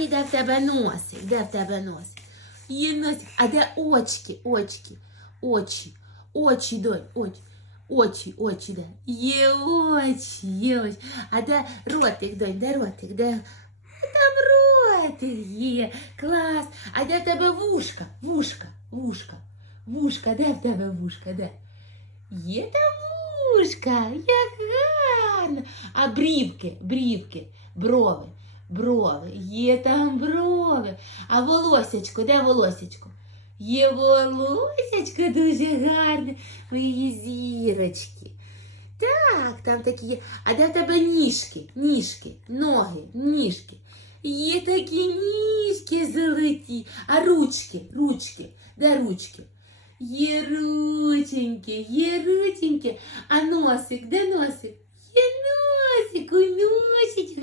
Ані, де в тебе носик? Де в тебе носик? Є носик. А де очки? Очки. Очі. Очі, донь, очі. Очі, очі, де? Є очі, є очі. А де ротик, донь, де ротик? Де? Там ротик є. Клас. А де в тебе вушка? Вушка, вушка. Вушка, де в тебе вушка? Де? Є там вушка, як гарно. А брівки, брівки, брови, брови, є там брови. А волосячко, де волосячко? Є волосячко дуже гарне, мої зірочки. Так, там такі є. А де в тебе ніжки, ніжки, ноги, ніжки? Є такі ніжки золоті. А ручки, ручки, де ручки? Є рученьки, є рученьки. А носик, де носик? Носик, ой, носик.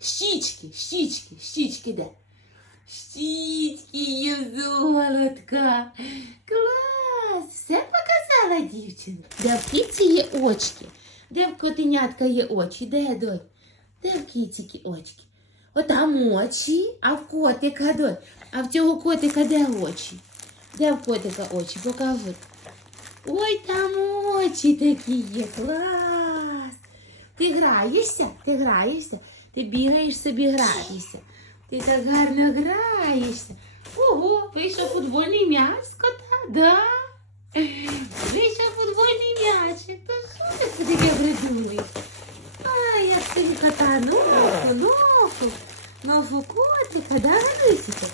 Щічки, щічки, щічки де? Щічки є золотка. Клас! Все показала дівчина. Де в кіці є очки? Де в котенятка є очі? Де донь? Де в кіціки очки? Отам очі, а в котика донь. А в цього котика де очі? Де в котика очі? Покажи. Ой, там очі такі є. Клас. Граєшся? Ти граєшся? Ти бігаєш собі граєшся. Ти так гарно граєшся. Ого, вийшов футбольний м'яч кота, да? Вийшов футбольний м'ячик. То що ти куди я придумаю? Ай, як тобі кота, ногу, ногу, ногу котика, да, Ганусіка?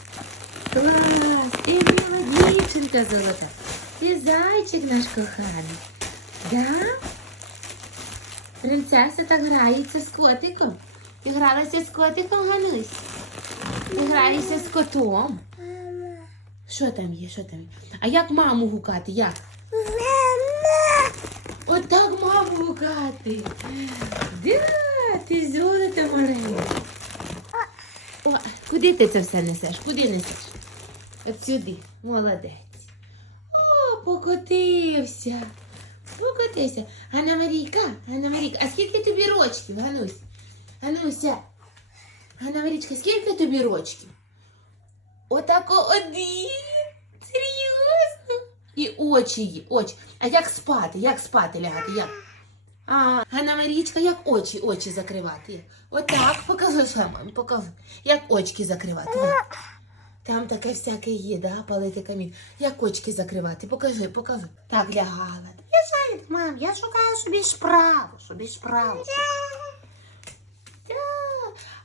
Клас, ти мила дівчинка золота. Ти зайчик наш коханий. Да? Принцеса так грається з котиком. Ти гралася з котиком, Ганусь? Ти граєшся з котом. Що там є? Що там є? А як маму гукати? Як? Отак маму гукати. Да, ти золото маленьке. О, куди ти це все несеш? Куди несеш? От сюди. Молодець. О, покотився. Покотився. Ганна Марійка, Ганна Марійка, рочків, Ганусь? Гануся. Ганна Марічка, скільки тобі рочків? Отако один. Серйозно? І очі є, очі. А як спати? Як спати лягати? Як? А, Ганна Марічка, як очі, очі закривати? Отак, покажи мамі, покажи. Як очки закривати? Як? Там таке всяке є, да, палити камін. Як очки закривати? Покажи, покажи. Так лягала. Я знаю, мам, я шукаю собі справу, собі справу.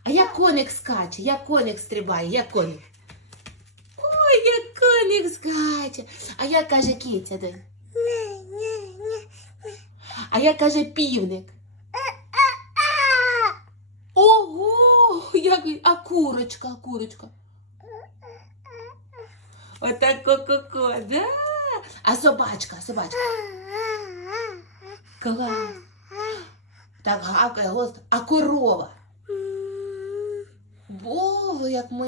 А як коник скаче, як коник стрибає, як коник? Ой, як коник скаче. А як каже донь? А як каже півник? Ого, як він, а курочка, курочка. Отак ко-ко-ко, да? А собачка, собачка. Клас. Так гавкає голос. А корова. Богу, як ми.